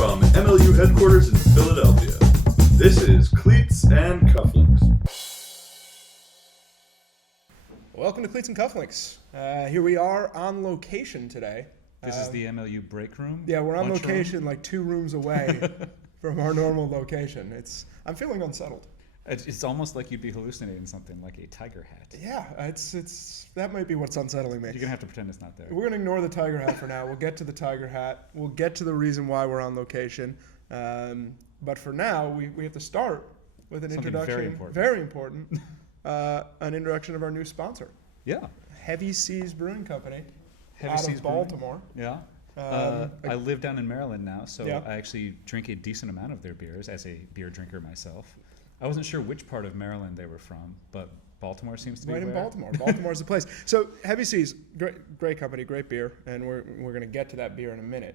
From MLU headquarters in Philadelphia, this is Cleats and Cufflinks. Welcome to Cleats and Cufflinks. Here we are on location today. This is the MLU break room? Yeah, we're on location room? like 2 rooms away from our normal location. I'm feeling unsettled. It's almost like you'd be hallucinating something like a tiger hat. Yeah, that might be what's unsettling me. You're going to have to pretend it's not there. We're going to ignore the tiger hat for now. We'll get to the tiger hat. We'll get to the reason why we're on location. But for now, we have to start with an Something introduction. Very important. An introduction of our new sponsor. Yeah. Heavy Seas Brewing Company. Heavy out Seas of Baltimore. Brewing. Yeah. I live down in Maryland now, so yeah. I actually drink a decent amount of their beers as a beer drinker myself. I wasn't sure which part of Maryland they were from, but Baltimore seems to be right in where? Baltimore. Baltimore's the place. So Heavy Seas, great company, great beer, and we're going to get to that beer in a minute.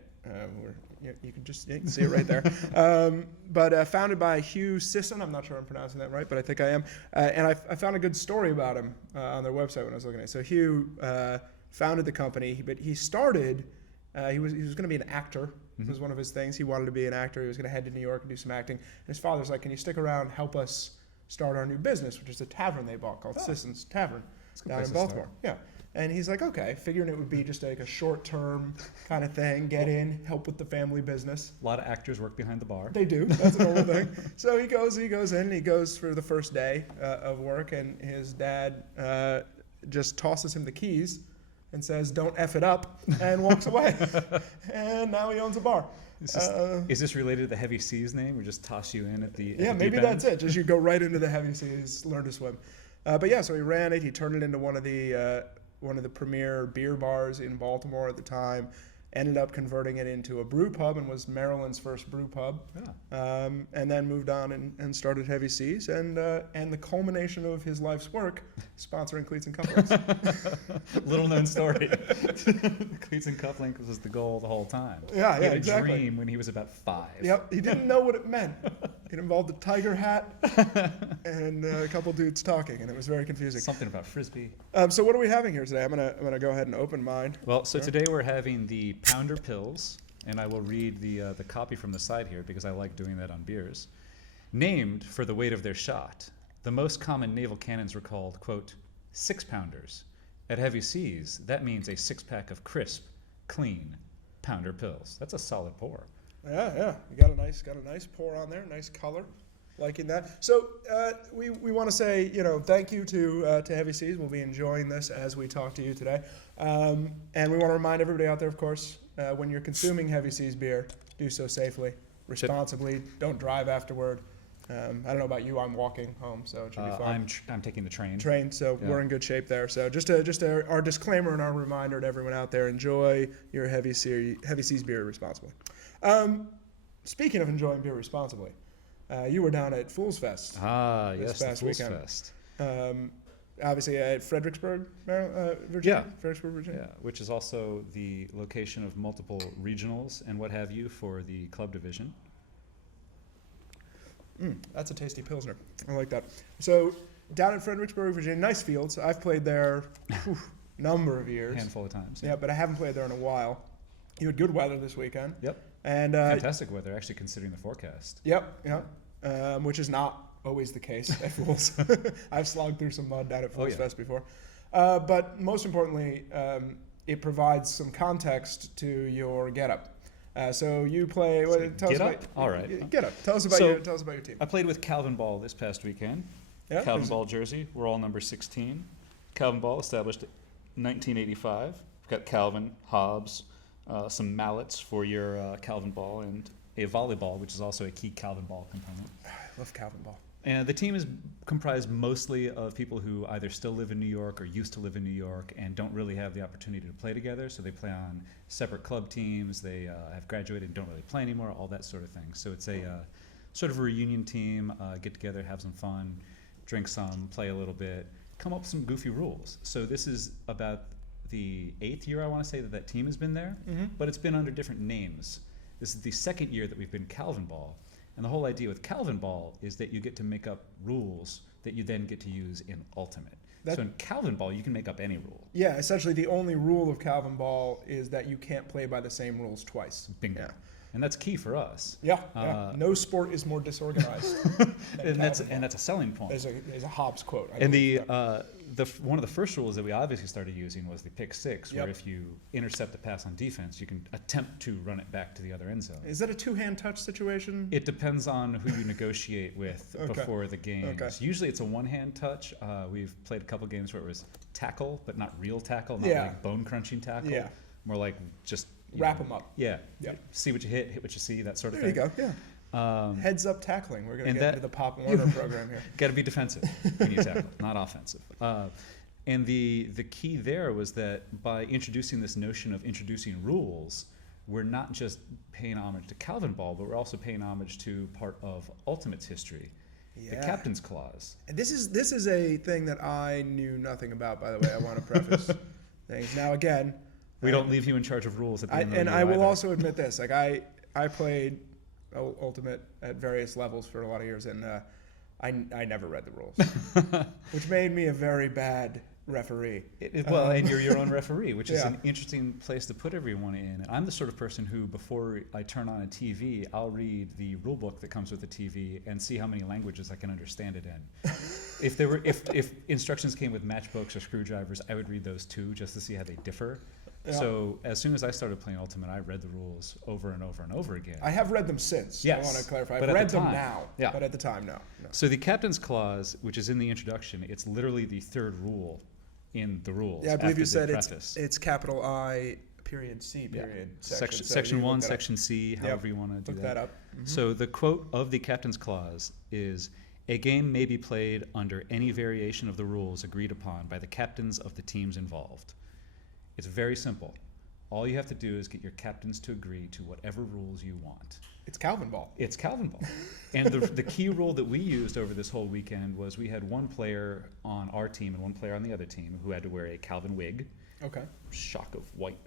You can see it right there. But founded by Hugh Sisson, I'm not sure I'm pronouncing that right, but I think I am. And I found a good story about him on their website when I was looking at it. So Hugh founded the company, but he started. He was going to be an actor. Mm-hmm. Was one of his things. He wanted to be an actor. He was going to head to New York and do some acting. And his father's like, "Can you stick around, help us start our new business, which is a tavern they bought called Sisson's Tavern down in Baltimore." Yeah. And he's like, "Okay," figuring it would be just like a short-term kind of thing. Get in, help with the family business. A lot of actors work behind the bar. They do. That's a normal thing. So he goes in. He goes for the first day of work, and his dad just tosses him the keys and says, "Don't F it up," and walks away. And now he owns a bar. Is this related to the Heavy Seas name? Or just toss you in at the yeah, at the maybe deep that's end? it. Just you go right into the Heavy Seas, learn to swim. But yeah, so he ran it. He turned it into one of the premier beer bars in Baltimore at the time. Ended up converting it into a brew pub and was Maryland's first brew pub. Yeah. And then moved on and started Heavy Seas. And the culmination of his life's work, sponsoring Cleats and Cufflinks. Little known story. Cleats and Cufflinks was the goal the whole time. Yeah, he had exactly. a dream when he was about 5. Yep, he didn't know what it meant. It involved a tiger hat and a couple dudes talking, and it was very confusing. Something about Frisbee. So what are we having here today? I'm gonna go ahead and open mine. Well, so today we're having the Pounder Pills, and I will read the copy from the side here because I like doing that on beers. Named for the weight of their shot, the most common naval cannons were called, quote, 6-pounders. At Heavy Seas, that means a 6-pack of crisp, clean Pounder Pills. That's a solid pour. Yeah. You got a nice pour on there, nice color. Liking that. So we want to say, thank you to Heavy Seas. We'll be enjoying this as we talk to you today. And we want to remind everybody out there, of course, when you're consuming Heavy Seas beer, do so safely, responsibly. Don't drive afterward. I don't know about you. I'm walking home, so it should be fine. I'm taking the train. So yeah. We're in good shape there. So just our disclaimer and our reminder to everyone out there: enjoy your Heavy Seas beer responsibly. Speaking of enjoying beer responsibly. You were down at Fools Fest. Yes, past the Fools weekend. Fest. Obviously at Fredericksburg, Virginia. Yeah. Fredericksburg, Virginia. Yeah, which is also the location of multiple regionals and what have you for the club division. That's a tasty Pilsner. I like that. So down in Fredericksburg, Virginia, nice fields. I've played there number of years. Handful of times. Yeah, but I haven't played there in a while. You had good weather this weekend. Yep. And fantastic weather, actually, considering the forecast. Yep. Which is not always the case at Fools. I've slogged through some mud down at Fools Fest before. But most importantly, it provides some context to your getup. So you play. Tell us about. All right. Get up. Tell us about your team. I played with Calvin Ball this past weekend. Yeah, Calvin Ball jersey. We're all number 16. Calvin Ball established in 1985. We've got Calvin, Hobbs, some mallets for your Calvin Ball, and a volleyball, which is also a key Calvin Ball component. I love Calvin Ball. And the team is comprised mostly of people who either still live in New York or used to live in New York and don't really have the opportunity to play together. So they play on separate club teams. They have graduated and don't really play anymore, all that sort of thing. So it's a sort of a reunion team, get together, have some fun, drink some, play a little bit, come up with some goofy rules. So this is about the 8th year, I want to say, that team has been there, but it's been under different names. This is the 2nd year that we've been Calvin Ball. And the whole idea with Calvin Ball is that you get to make up rules that you then get to use in Ultimate. So in Calvin Ball, you can make up any rule. Yeah, essentially the only rule of Calvin Ball is that you can't play by the same rules twice. Bingo. and that's key for us. Yeah. No sport is more disorganized. And that's a selling point. There's a Hobbes quote. And one of the first rules that we obviously started using was the pick six, where if you intercept the pass on defense, you can attempt to run it back to the other end zone. Is that a two-hand touch situation? It depends on who you negotiate with before the game. Okay. Usually it's a one-hand touch. We've played a couple games where it was tackle, but not real tackle, not like bone-crunching tackle. Yeah. More like just wrap them up. Yeah. Yep. See what you hit what you see, that sort of There thing. you go. Yeah. Heads up tackling. We're going to get into the Pop Warner program here. Got to be defensive when you tackle, not offensive. And the key there was that by introducing this notion of introducing rules, we're not just paying homage to Calvin Ball, but we're also paying homage to part of Ultimate's history, the Captain's Clause. And this is a thing that I knew nothing about, by the way. I want to preface things. Now, again, we don't leave you in charge of rules at the end of the year. And I will also admit this. Like I played Ultimate at various levels for a lot of years, and I never read the rules, which made me a very bad referee. And you're your own referee, which is an interesting place to put everyone in. And I'm the sort of person who, before I turn on a TV, I'll read the rule book that comes with the TV and see how many languages I can understand it in. If instructions came with matchbooks or screwdrivers, I would read those too, just to see how they differ. Yeah. So as soon as I started playing Ultimate, I read the rules over and over and over again. I have read them since. Yes, I want to clarify. but I've read the them time, now, but at the time, no. So the Captain's Clause, which is in the introduction, it's literally the third rule in the rules. Yeah, I believe you said it's capital I, period C, period section. Section 1, section C, however you want to do that. Look that up. Mm-hmm. So the quote of the Captain's Clause is, "A game may be played under any variation of the rules agreed upon by the captains of the teams involved." It's very simple. All you have to do is get your captains to agree to whatever rules you want. It's Calvin Ball. It's Calvin Ball. And the key rule that we used over this whole weekend was we had one player on our team and one player on the other team who had to wear a Calvin wig. Okay. Shock of white,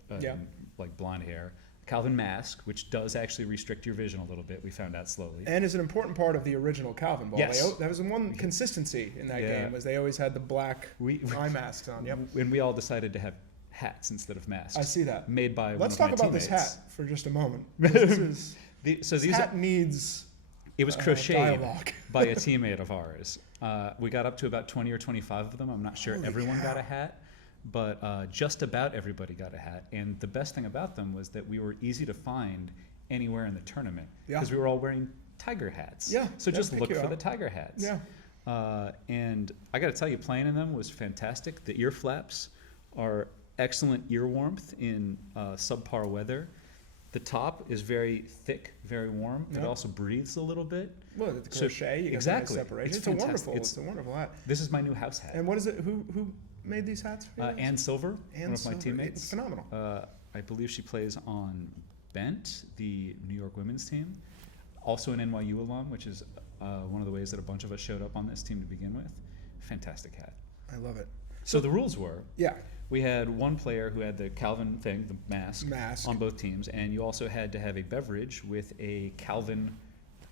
like blonde hair. Calvin mask, which does actually restrict your vision a little bit. We found out slowly. And is an important part of the original Calvin Ball. Yes. That was the one consistency in that game, was they always had the black eye masks on. Yep. And we all decided to have hats instead of masks. I see that. Made by Let's one of talk my about teammates. this hat for just a moment. This hat needs It was crocheted dialogue. by a teammate of ours. We got up to about 20 or 25 of them. I'm not sure everyone got a hat, but just about everybody got a hat. And the best thing about them was that we were easy to find anywhere in the tournament because we were all wearing tiger hats. Yeah. So just look for the tiger hats. Yeah. And I got to tell you, playing in them was fantastic. The ear flaps are excellent ear warmth in subpar weather. The top is very thick, very warm, but it also breathes a little bit. Well, the crochet, you got exactly. nice separation. It's a wonderful hat. This is my new house hat. And what is it? Who made these hats for you? Ann Silver, one of my teammates. It's phenomenal. I believe she plays on Bent, the New York women's team. Also an NYU alum, which is one of the ways that a bunch of us showed up on this team to begin with. Fantastic hat. I love it. So the rules were... Yeah. We had one player who had the Calvin thing, the mask, on both teams, and you also had to have a beverage with a Calvin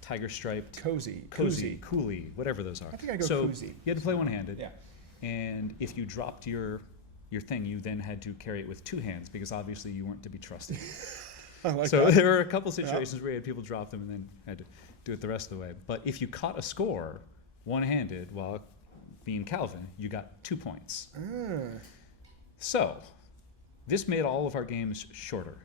tiger striped cozy, coolie, whatever those are. I think I go so koozie. You had to play one-handed. Yeah. And if you dropped your thing, you then had to carry it with two hands because obviously you weren't to be trusted. I like so that. there were a couple situations where you had people drop them and then had to do it the rest of the way. But if you caught a score one-handed while being Calvin, you got 2 points. So, this made all of our games shorter.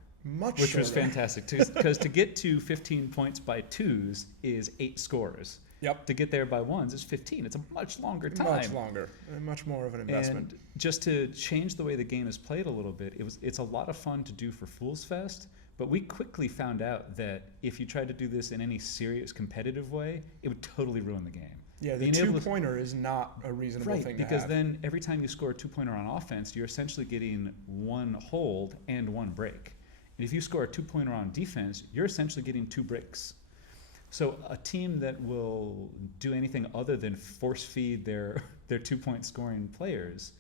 Which was fantastic. Because to get to 15 points by twos is 8 scores. Yep. To get there by ones is 15. It's a much longer time. Much longer. And much more of an investment. And just to change the way the game is played a little bit, it's a lot of fun to do for Fool's Fest, but we quickly found out that if you tried to do this in any serious competitive way, it would totally ruin the game. Yeah, the two-pointer is not a reasonable thing to have. Because then every time you score a two-pointer on offense, you're essentially getting one hold and one break. And if you score a two-pointer on defense, you're essentially getting 2 breaks. So a team that will do anything other than force-feed their 2-point scoring players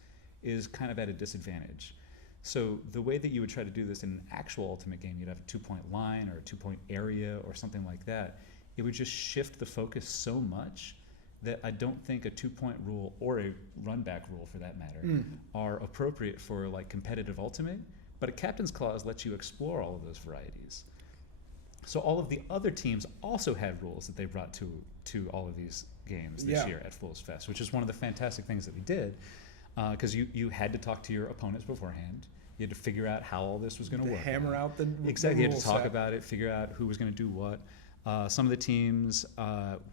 is kind of at a disadvantage. So the way that you would try to do this in an actual Ultimate game, you'd have a 2-point line or a 2-point area or something like that. It would just shift the focus so much that I don't think a 2-point rule or a run-back rule, for that matter, are appropriate for like competitive Ultimate. But a Captain's Clause lets you explore all of those varieties. So all of the other teams also had rules that they brought to all of these games this year at Fools Fest, which is one of the fantastic things that we did, because you had to talk to your opponents beforehand. You had to figure out how all this was going to work. Hammer out the exactly. You had rule to talk set. about it, figure out who was going to do what. Some of the teams,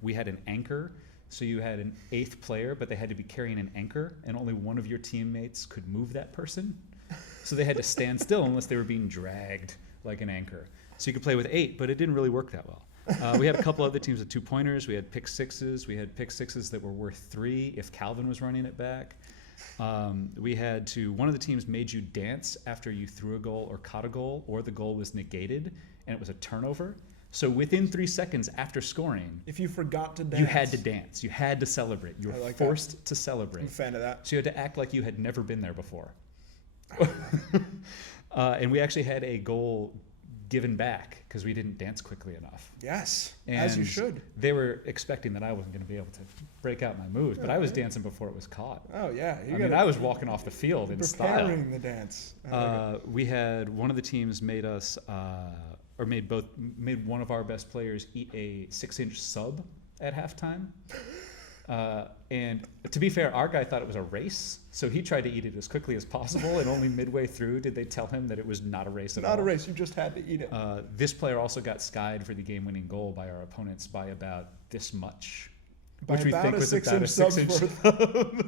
we had an anchor, so you had an 8th player, but they had to be carrying an anchor, and only one of your teammates could move that person. So they had to stand still unless they were being dragged like an anchor. So you could play with 8, but it didn't really work that well. We had a couple other teams with 2-pointers. We had pick 6s. We had pick 6s that were worth 3 if Calvin was running it back. We had to, one of the teams made you dance after you threw a goal or caught a goal, or the goal was negated and it was a turnover. So within 3 seconds after scoring, If you forgot to dance, you had to dance. You had to celebrate. You were I like forced to celebrate. I'm a fan of that. So you had to act like you had never been there before. And we actually had a goal given back because we didn't dance quickly enough. Yes, And as you should. They were expecting that I wasn't going to be able to break out my moves, but I was dancing before it was caught. Oh yeah, I was walking off the field in style. preparing the dance. We had one of the teams made us, or made one of our best players eat a 6-inch sub at halftime. And to be fair, our guy thought it was a race, so he tried to eat it as quickly as possible, and only midway through did they tell him that it was not a race at all. Not a race. You just had to eat it. This player also got skied for the game-winning goal by our opponents by about this much, By which we about think a was about a 6-inch 6-inch sub's sub.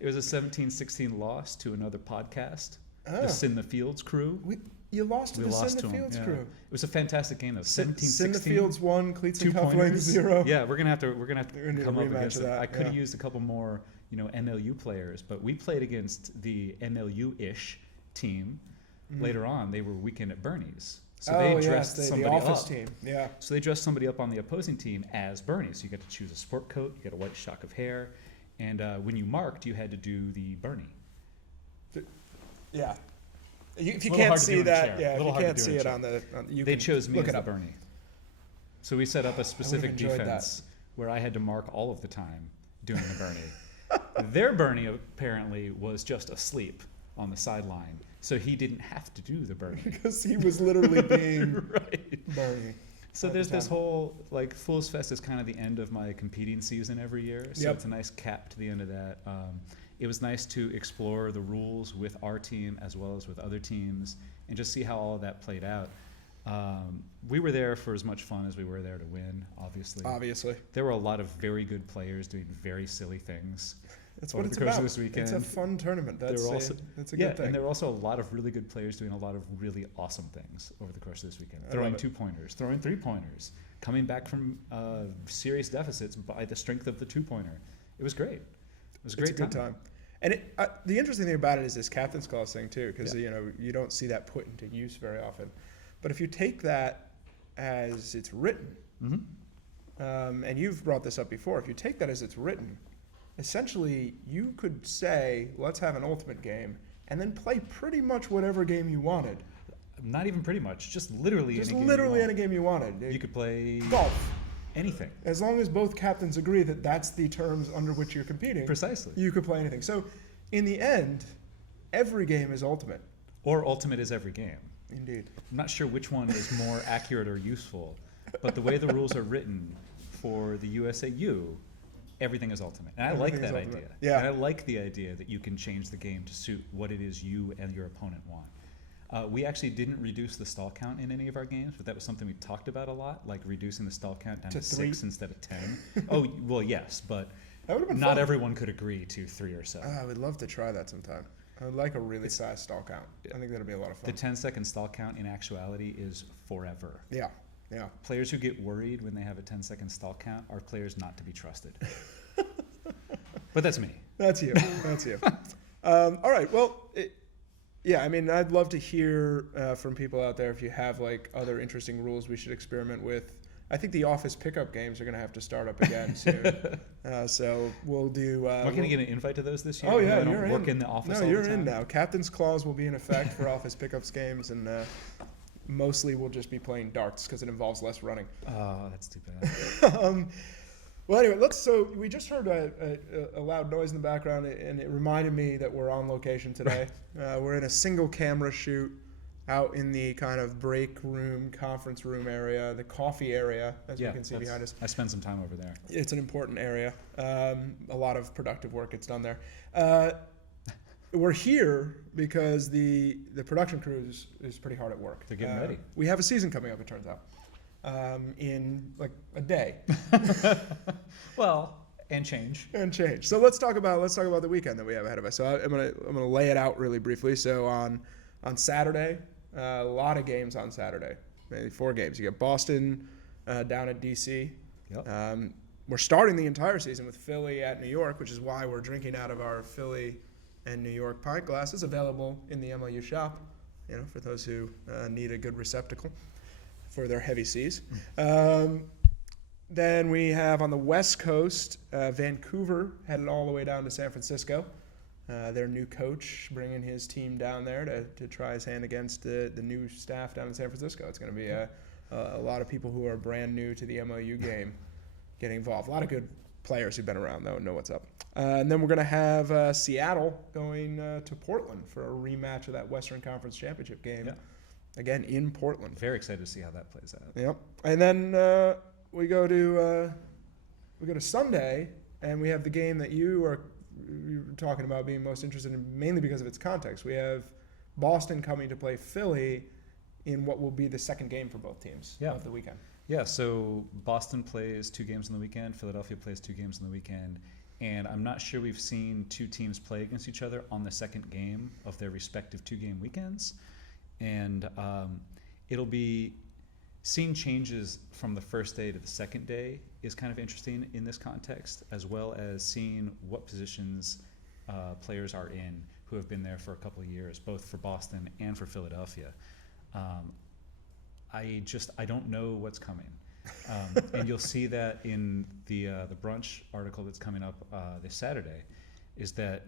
It was a 17-16 loss to another podcast, the Sin the Fields crew. You lost to We the lost Sin the to 'em, Fields yeah. crew. It was a fantastic game though. 17-16. Sin the Fields 1, Cleats and Cufflinks 2-pointers. 0. Yeah, we're gonna have to We're gonna need come a up rematch against of it. that, I could have yeah. used a couple more, MLU players, but we played against the MLU-ish team. Later on, they were weekend at Bernie's, so they dressed the somebody office up. team. Yeah. So they dressed somebody up on the opposing team as Bernie. So you got to choose a sport coat, you got a white shock of hair, and when you marked, you had to do the Bernie. Yeah. If you Little can't hard to do see in a that, chair. yeah, if Little you hard to can't do see in a it chair. on the, you They can chose me look as it the up. Bernie. So we set up a specific enjoyed that. defense where I had to mark all of the time doing the Bernie. Their Bernie apparently was just asleep on the sideline, so he didn't have to do the Bernie. Because he was literally being Right. Bernie. So At there's the this time. whole, Fools Fest is kind of the end of my competing season every year. So Yep. it's a nice cap to the end of that. It was nice to explore the rules with our team as well as with other teams and just see how all of that played out. We were there for as much fun as we were there to win, obviously. Obviously. There were a lot of very good players doing very silly things. That's over what it's the course about. of this weekend. It's a fun tournament. There That's were also, that's a yeah, good thing. and there were also a lot of really good players doing a lot of really awesome things over the course of this weekend. I Throwing love it. 2-pointers, throwing 3-pointers, coming back from serious deficits by the strength of the 2-pointer. It was great. It was a great It's a good time. And the interesting thing about it is this captain's clause thing too, because you don't see that put into use very often. But if you take that as it's written, and you've brought this up before, if you take that as it's written, essentially you could say, let's have an ultimate game, and then play pretty much whatever game you wanted. Not even pretty much, just literally Just any game literally you any want. game you wanted. You could play Golf. anything. As long as both captains agree that that's the terms under which you're competing, Precisely. you could play anything. So in the end, every game is ultimate. Or ultimate is every game. Indeed. I'm not sure which one is more accurate or useful, but the way the rules are written for the USAU, everything is ultimate. And I like Everything is that ultimate. idea. Yeah. And I like the idea that you can change the game to suit what it is you and your opponent want. We actually didn't reduce the stall count in any of our games, but that was something we talked about a lot, like reducing the stall count down To to 3? 6 instead of 10. Oh, well, yes, but That would have been not fun. everyone could agree to 3 or so. I would love to try that sometime. I would like a really fast stall count. I think that'd be a lot of The fun. 10-second stall count in actuality is forever. Yeah, yeah. Players who get worried when they have a 10-second stall count are players not to be trusted. But that's me. That's you. That's you. All right. Well, yeah. I mean, I'd love to hear from people out there if you have like other interesting rules we should experiment with. I think the office pickup games are going to have to start up again soon. So we'll do. Am I going to get an invite to those this year? Oh even though yeah, I don't you're work in. in the office No, all you're the time? in now. Captain's clause will be in effect for office pickups games, and mostly we'll just be playing darts because it involves less running. Oh, that's too bad. Well, anyway, so we just heard a loud noise in the background, and it reminded me that we're on location today. We're in a single camera shoot. out in the kind of break room, conference room area, the coffee area, as you can see behind us. I spent some time over there. It's an important area. A lot of productive work gets done there. We're here because the production crew is pretty hard at work. They're getting ready. We have a season coming up, it turns out, in like a day. Well, and change. So let's talk about the weekend that we have ahead of us. So I'm gonna lay it out really briefly. So on Saturday, a lot of games on Saturday. Maybe 4 games. You got Boston down at DC. Yep. We're starting the entire season with Philly at New York, which is why we're drinking out of our Philly and New York pint glasses, available in the MLU shop, for those who need a good receptacle for their heavy C's. Then we have on the West Coast, Vancouver headed all the way down to San Francisco. Their new coach bringing his team down there to try his hand against the new staff down in San Francisco. It's going to be a lot of people who are brand new to the MLU game getting involved. A lot of good players who've been around, though, and know what's up. And then we're going to have Seattle going to Portland for a rematch of that Western Conference Championship game. Yeah. Again, in Portland. Very excited to see how that plays out. Yep. And then we go to Sunday, and we have the game that you were talking about being most interested in, mainly because of its context. We have Boston coming to play Philly in what will be the second game for both teams of the weekend. Yeah, so Boston plays 2 games on the weekend. Philadelphia plays 2 games on the weekend. And I'm not sure we've seen 2 teams play against each other on the second game of their respective 2-game weekends. And it'll be seeing changes from the first day to the second day is kind of interesting in this context, as well as seeing what positions players are in who have been there for a couple of years, both for Boston and for Philadelphia. I don't know what's coming. And you'll see that in the brunch article that's coming up this Saturday, is that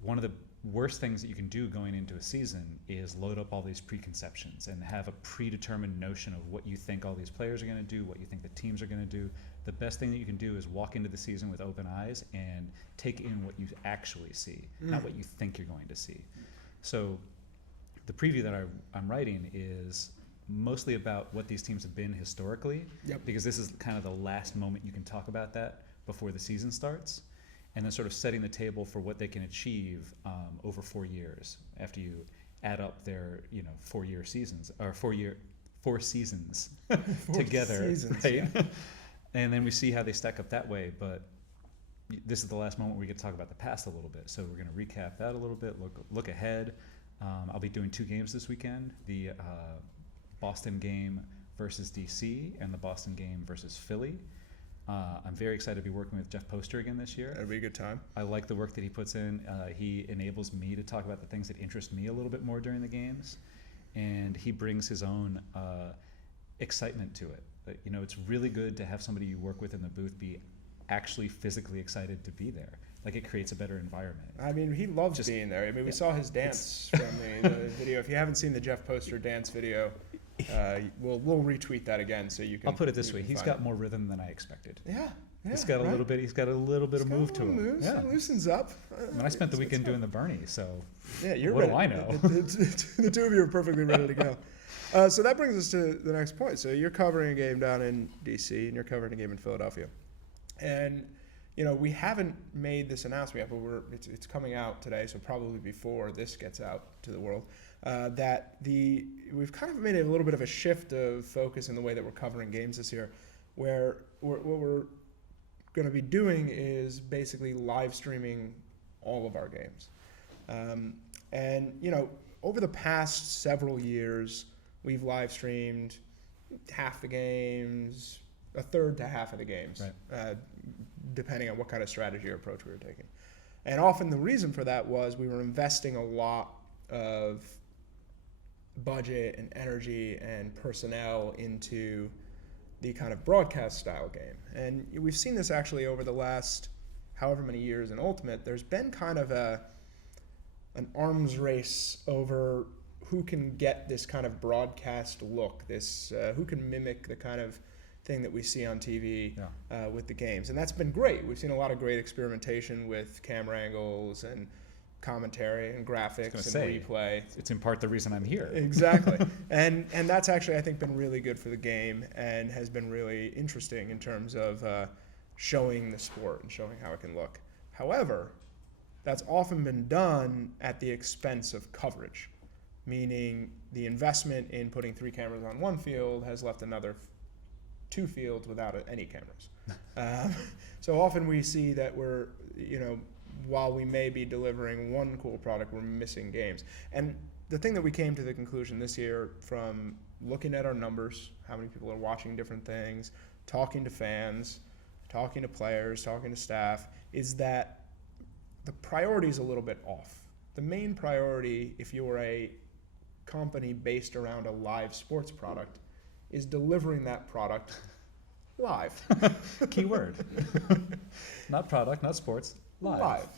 one of the worst things that you can do going into a season is load up all these preconceptions and have a predetermined notion of what you think all these players are going to do, what you think the teams are going to do. The best thing that you can do is walk into the season with open eyes and take in what you actually see, not what you think you're going to see. So the preview that I'm writing is mostly about what these teams have been historically, because this is kind of the last moment you can talk about that before the season starts, and then sort of setting the table for what they can achieve over 4 years after you add up their 4-year seasons or 4 seasons together, right? Yeah. And then we see how they stack up that way. But this is the last moment where we get to talk about the past a little bit. So we're going to recap that a little bit, look ahead. I'll be doing 2 games this weekend: the Boston game versus DC and the Boston game versus Philly. I'm very excited to be working with Jeff Poster again this year. That'll be a good time. I like the work that he puts in. He enables me to talk about the things that interest me a little bit more during the games, and he brings his own excitement to it. It's really good to have somebody you work with in the booth be actually physically excited to be there. Like, it creates a better environment. I mean, he loves being there. I mean, we saw his dance from the video. If you haven't seen the Jeff Poster dance video, we'll retweet that again so you can. I'll put it this way: he's got more rhythm than I expected. Yeah, he's got a little bit. He's got a little bit of move to him. Yeah, it loosens up. I spent the weekend doing the Bernie, so you're what ready. do I know? The 2 of you are perfectly ready to go. So that brings us to the next point. So you're covering a game down in DC, and you're covering a game in Philadelphia, and we haven't made this announcement yet, but it's coming out today, so probably before this gets out to the world. We've kind of made a little bit of a shift of focus in the way that we're covering games this year, where what we're going to be doing is basically live streaming all of our games. And over the past several years, we've live streamed half the games, a third to half of the games, right. Depending on what kind of strategy or approach we were taking. And often the reason for that was we were investing a lot of budget and energy and personnel into the kind of broadcast style game. And we've seen this actually over the last however many years in Ultimate. There's been kind of an arms race over who can get this kind of broadcast look, who can mimic the kind of thing that we see on TV with the games. And that's been great. We've seen a lot of great experimentation with camera angles and commentary and graphics and say, replay. It's in part the reason I'm here. Exactly. and that's actually, I think, been really good for the game and has been really interesting in terms of showing the sport and showing how it can look. However, that's often been done at the expense of coverage, meaning the investment in putting 3 cameras on one field has left another 2 fields without any cameras. So often we see that we're, while we may be delivering one cool product, we're missing games. And the thing that we came to the conclusion this year from looking at our numbers, how many people are watching different things, talking to fans, talking to players, talking to staff, is that the priority is a little bit off. The main priority, if you're a company based around a live sports product, is delivering that product live. Keyword. Not product, not sports. Live.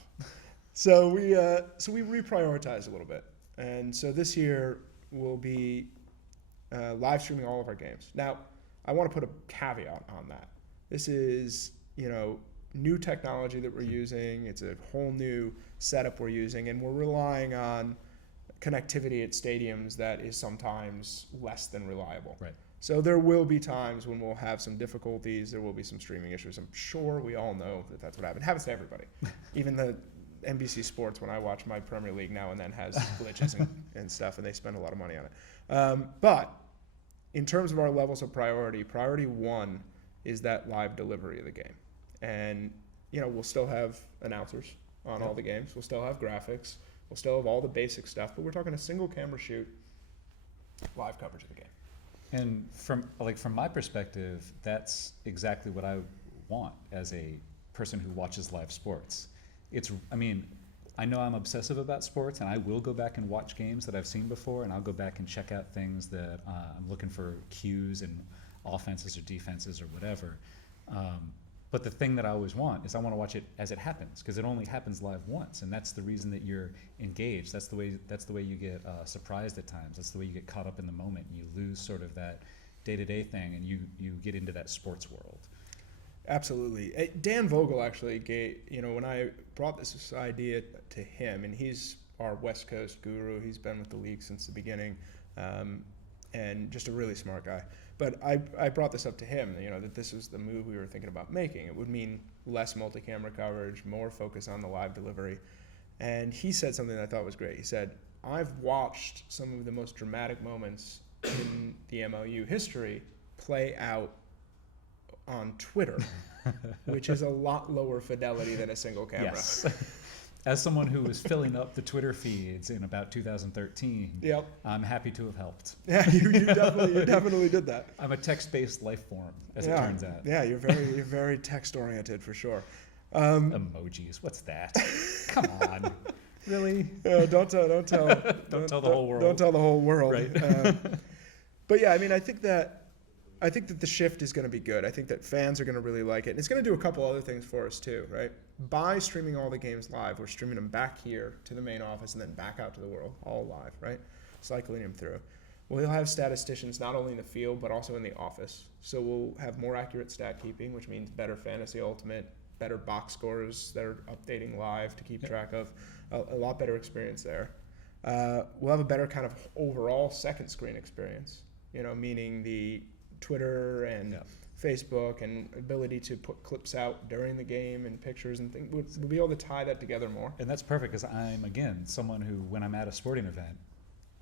So we reprioritized a little bit, and so this year we'll be live streaming all of our games. Now, I want to put a caveat on that. This is new technology that we're using. It's a whole new setup we're using, and we're relying on connectivity at stadiums that is sometimes less than reliable. Right. So there will be times when we'll have some difficulties. There will be some streaming issues. I'm sure we all know that that's what happened. It happens to everybody. Even the NBC Sports, when I watch my Premier League now and then, has glitches and stuff, and they spend a lot of money on it. But in terms of our levels of priority 1 is that live delivery of the game. And, we'll still have announcers on all the games. We'll still have graphics. We'll still have all the basic stuff. But we're talking a single camera shoot, live coverage of the game. And from my perspective, that's exactly what I want as a person who watches live sports. I know I'm obsessive about sports, and I will go back and watch games that I've seen before, and I'll go back and check out things that I'm looking for cues and offenses or defenses or whatever. But the thing that I always want is I want to watch it as it happens, because it only happens live once, and that's the reason that you're engaged. That's the way you get surprised at times. That's the way you get caught up in the moment. You lose sort of that day-to-day thing, and you get into that sports world. Absolutely. Dan Vogel actually gave, when I brought this idea to him, and he's our West Coast guru. He's been with the league since the beginning, and just a really smart guy. But I brought this up to him, that this was the move we were thinking about making. It would mean less multi-camera coverage, more focus on the live delivery. And he said something that I thought was great. He said, I've watched some of the most dramatic moments in the MLU history play out on Twitter, which is a lot lower fidelity than a single camera. Yes. As someone who was filling up the Twitter feeds in about 2013, Yep. I'm happy to have helped. Yeah, you definitely did that. I'm a text-based life form, as it turns out. Yeah, you're very text-oriented for sure. Emojis, what's that? Come on, really? Don't tell Don't tell the whole world. Don't tell the whole world. Right. But yeah, I think that the shift is going to be good. I think that fans are going to really like it, and it's going to do a couple other things for us too, right? By streaming all the games live, we're streaming them back here to the main office and then back out to the world, all live, right? Cycling them through. We'll have statisticians not only in the field but also in the office. So we'll have more accurate stat keeping, which means better fantasy ultimate, better box scores that are updating live to keep track of, a lot better experience there. We'll have a better kind of overall second screen experience, meaning the Twitter and Facebook and ability to put clips out during the game and pictures and things. We'll be able to tie that together more. And that's perfect, because I'm, again, someone who, when I'm at a sporting event,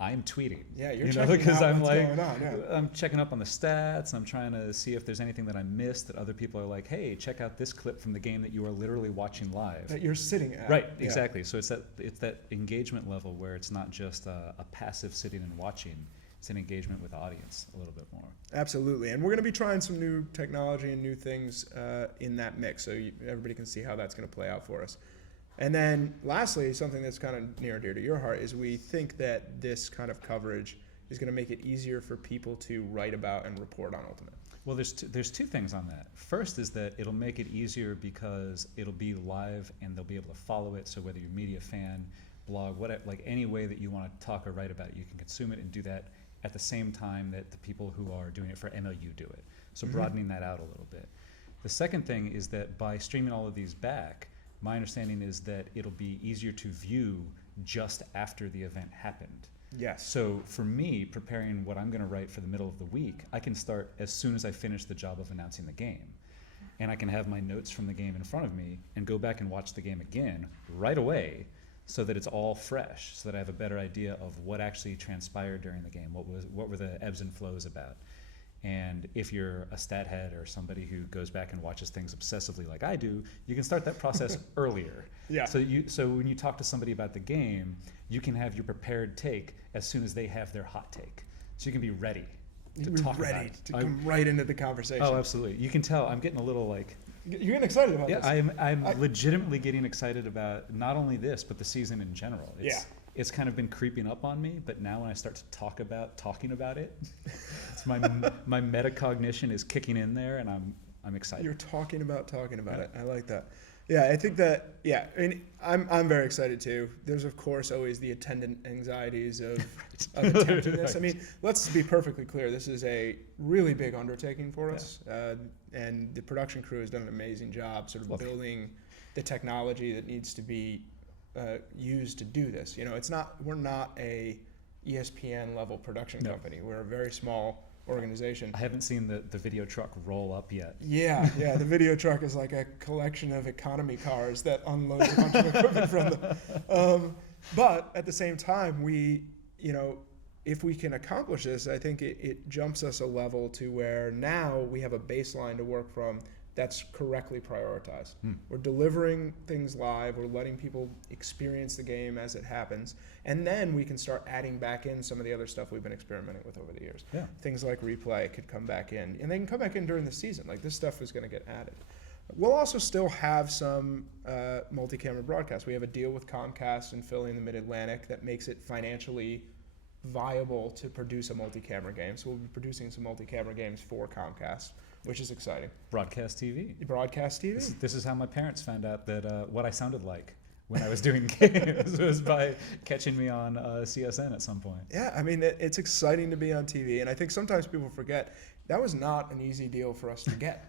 I'm tweeting. Yeah, you're checking out what's going on. Yeah. I'm checking up on the stats. I'm trying to see if there's anything that I missed that other people are like, hey, check out this clip from the game that you are literally watching live. That you're sitting at. Right, exactly. So it's that engagement level where it's not just a passive sitting and watching. It's an engagement with the audience a little bit more. Absolutely. And we're going to be trying some new technology and new things in that mix, so everybody can see how that's going to play out for us. And then lastly, something that's kind of near and dear to your heart is we think that this kind of coverage is going to make it easier for people to write about and report on Ultimate. Well, there's two things on that. First is that it'll make it easier because it'll be live and they'll be able to follow it. So whether you're a media fan, blog, whatever, like any way that you want to talk or write about it, you can consume it and do that at the same time that the people who are doing it for MLU do it. So broadening that out a little bit. The second thing is that by streaming all of these back, my understanding is that it'll be easier to view just after the event happened. Yes. So for me, preparing what I'm going to write for the middle of the week, I can start as soon as I finish the job of announcing the game. And I can have my notes from the game in front of me and go back and watch the game again right away, so that it's all fresh, so that I have a better idea of what actually transpired during the game, what were the ebbs and flows about. And if you're a stat head or somebody who goes back and watches things obsessively like I do, you can start that process earlier. Yeah. So when you talk to somebody about the game, you can have your prepared take as soon as they have their hot take. So you can be ready to talk about ready it. to come right into the conversation. Oh, absolutely. You can tell I'm getting a little like... You're getting excited about Yeah, this. I'm legitimately getting excited about not only this, but the season in general. It's kind of been creeping up on me, but now when I start to talking about it, it's my metacognition is kicking in there, and I'm excited. You're talking about it. I like that. Yeah, I think that. Yeah, I mean, I'm very excited too. There's of course always the attendant anxieties of attempting this. I mean, let's be perfectly clear. This is a really big undertaking for us, and the production crew has done an amazing job, sort of building the technology that needs to be used to do this. You know, we're not a ESPN level production company. We're a very small organization. I haven't seen the video truck roll up yet. Yeah, the video truck is like a collection of economy cars that unloads a bunch of equipment from them. But at the same time, if we can accomplish this, I think it jumps us a level to where now we have a baseline to work from that's correctly prioritized. We're delivering things live, we're letting people experience the game as it happens, and then we can start adding back in some of the other stuff we've been experimenting with over the years. Yeah. Things like replay could come back in, and they can come back in during the season. Like, this stuff is going to get added. We'll also still have some multi-camera broadcasts. We have a deal with Comcast in Philly in the Mid-Atlantic that makes it financially viable to produce a multi-camera game. So we'll be producing some multi-camera games for Comcast, which is exciting. Broadcast TV. Broadcast TV. This is how my parents found out that what I sounded like when I was doing games was by catching me on CSN at some point. Yeah, I mean, it's exciting to be on TV, and I think sometimes people forget that was not an easy deal for us to get.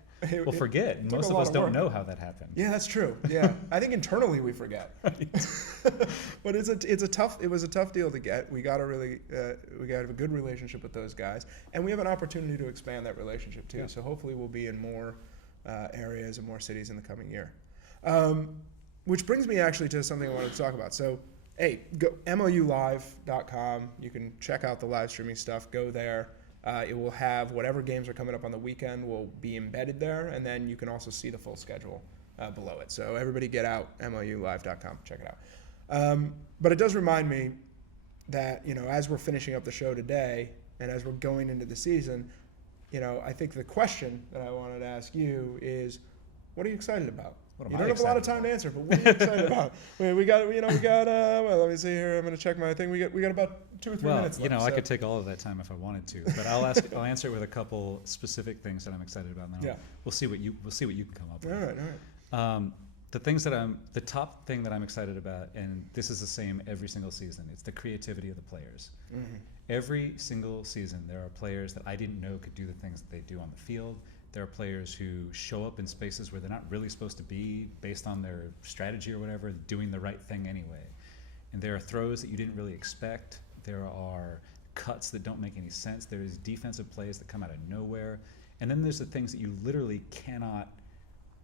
Forget. Most of us don't know how that happened. Yeah, that's true. Yeah, I think internally we forget. Right. But it was a tough deal to get. We got a good relationship with those guys, and we have an opportunity to expand that relationship too. Yeah. So hopefully we'll be in more areas and more cities in the coming year. Which brings me actually to something I wanted to talk about. So, hey, go moulive.com. You can check out the live streaming stuff. Go there. It will have whatever games are coming up on the weekend will be embedded there, and then you can also see the full schedule below it. So everybody get out, moulive.com, check it out. But it does remind me that, as we're finishing up the show today, and as we're going into the season, I think the question that I wanted to ask you is, what are you excited about? You don't have a lot of time to answer, but what are you excited about? We got, well, let me see here. I'm going to check my thing. We got about 2 or 3 minutes left. I could take all of that time if I wanted to, but I'll answer it with a couple specific things that I'm excited about. Now. We'll see what you can come up with. All right. The top thing that I'm excited about, and this is the same every single season, it's the creativity of the players. Mm-hmm. Every single season, there are players that I didn't know could do the things that they do on the field. There are players who show up in spaces where they're not really supposed to be based on their strategy or whatever, doing the right thing anyway. And there are throws that you didn't really expect. There are cuts that don't make any sense. There's defensive plays that come out of nowhere. And then there's the things that you literally cannot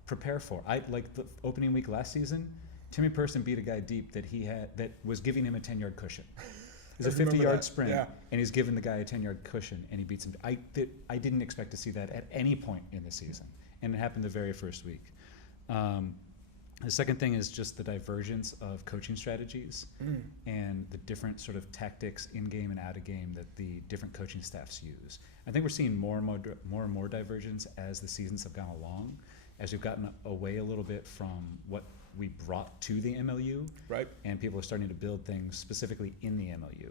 prepare for. Like the opening week last season, Timmy Person beat a guy deep that was giving him a 10-yard cushion. It was a 50-yard sprint, and he's giving the guy a 10-yard cushion, and he beats him. I didn't expect to see that at any point in the season, and it happened the very first week. The second thing is just the divergence of coaching strategies and the different sort of tactics in-game and out-of-game that the different coaching staffs use. I think we're seeing more and more divergence as the seasons have gone along, as we've gotten away a little bit from what we brought to the MLU, right? And people are starting to build things specifically in the MLU.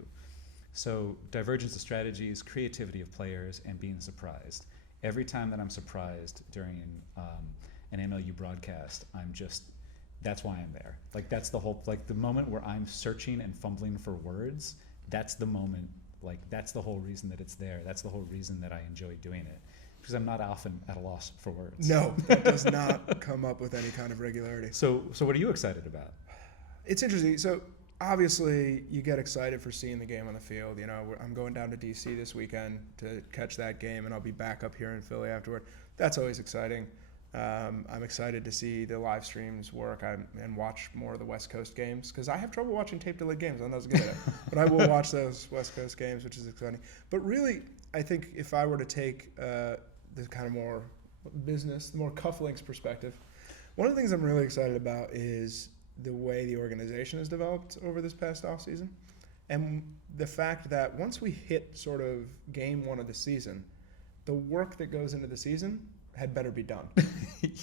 So divergence of strategies, creativity of players, and being surprised. Every time that I'm surprised during an MLU broadcast, that's why I'm there. Like, that's the whole, like, the moment where I'm searching and fumbling for words, that's the moment, like, that's the whole reason that it's there. That's the whole reason that I enjoy doing it. because I'm not often at a loss for words. No, that does not come up with any kind of regularity. So what are you excited about? It's interesting. So obviously, you get excited for seeing the game on the field. You know, I'm going down to DC this weekend to catch that game, and I'll be back up here in Philly afterward. That's always exciting. I'm excited to see the live streams work and watch more of the West Coast games, because I have trouble watching tape delayed games. I'm not as good at it, but I will watch those West Coast games, which is exciting. But really, I think if I were to take the kind of more business, the more Cufflinks perspective, one of the things I'm really excited about is the way the organization has developed over this past offseason, and the fact that once we hit sort of game one of the season, the work that goes into the season had better be done.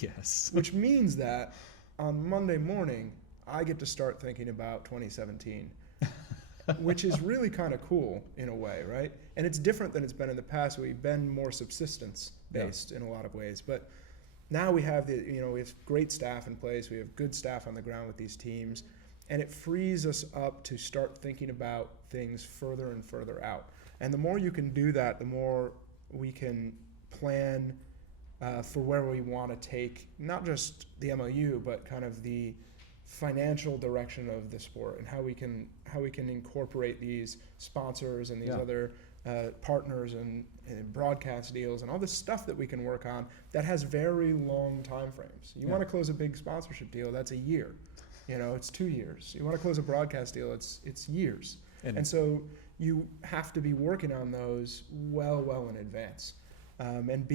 Yes. Which means that on Monday morning, I get to start thinking about 2017, which is really kind of cool in a way, right? And it's different than it's been in the past. We've been more subsistence based in a lot of ways, but now we have we have great staff in place. We have good staff on the ground with these teams, and it frees us up to start thinking about things further and further out. And the more you can do that, the more we can plan for where we want to take not just the MLU, but kind of the financial direction of the sport, and how we can incorporate these sponsors and these other partners and broadcast deals and all this stuff that we can work on that has very long time frames. You want to close a big sponsorship deal, that's a year. It's 2 years. You want to close a broadcast deal, it's years. And so you have to be working on those well in advance. And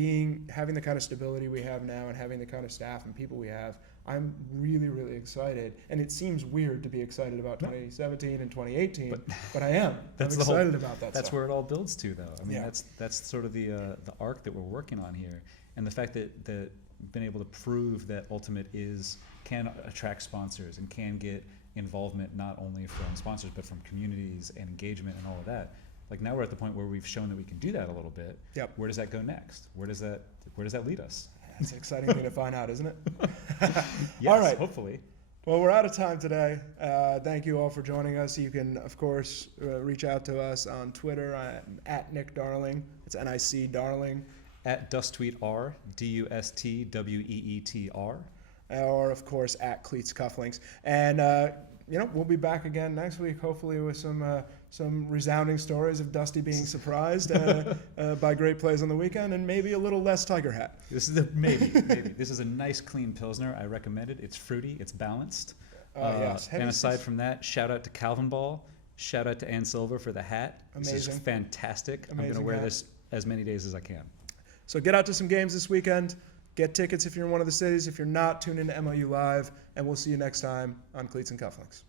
having the kind of stability we have now and having the kind of staff and people we have, I'm really excited. And it seems weird to be excited about 2017 and 2018, but I am. I'm excited about that That's stuff. where it all builds to, though. I mean, that's sort of the arc that we're working on here, and the fact that been able to prove that Ultimate can attract sponsors and can get involvement not only from sponsors but from communities and engagement and all of that. Like, now we're at the point where we've shown that we can do that a little bit. Yep. Where does that go next? Where does that lead us? That's an exciting thing to find out, isn't it? Yes, all right. Hopefully. Well, we're out of time today. Thank you all for joining us. You can, of course, reach out to us on Twitter at Nic Darling. It's NIC Darling. At DustTweetR, DUSTWEETR. Or, of course, at Cleats Cufflinks. And, we'll be back again next week, hopefully with some resounding stories of Dusty being surprised by great plays on the weekend, and maybe a little less Tiger Hat. This is maybe. This is a nice, clean Pilsner. I recommend it. It's fruity. It's balanced. Yes. And aside from that, shout out to Calvin Ball. Shout out to Ann Silver for the hat. Amazing. This is fantastic. Amazing. I'm going to wear hat. this as many days as I can. So get out to some games this weekend. Get tickets if you're in one of the cities. If you're not, tune in to MLU Live, and we'll see you next time on Cleats and Cufflinks.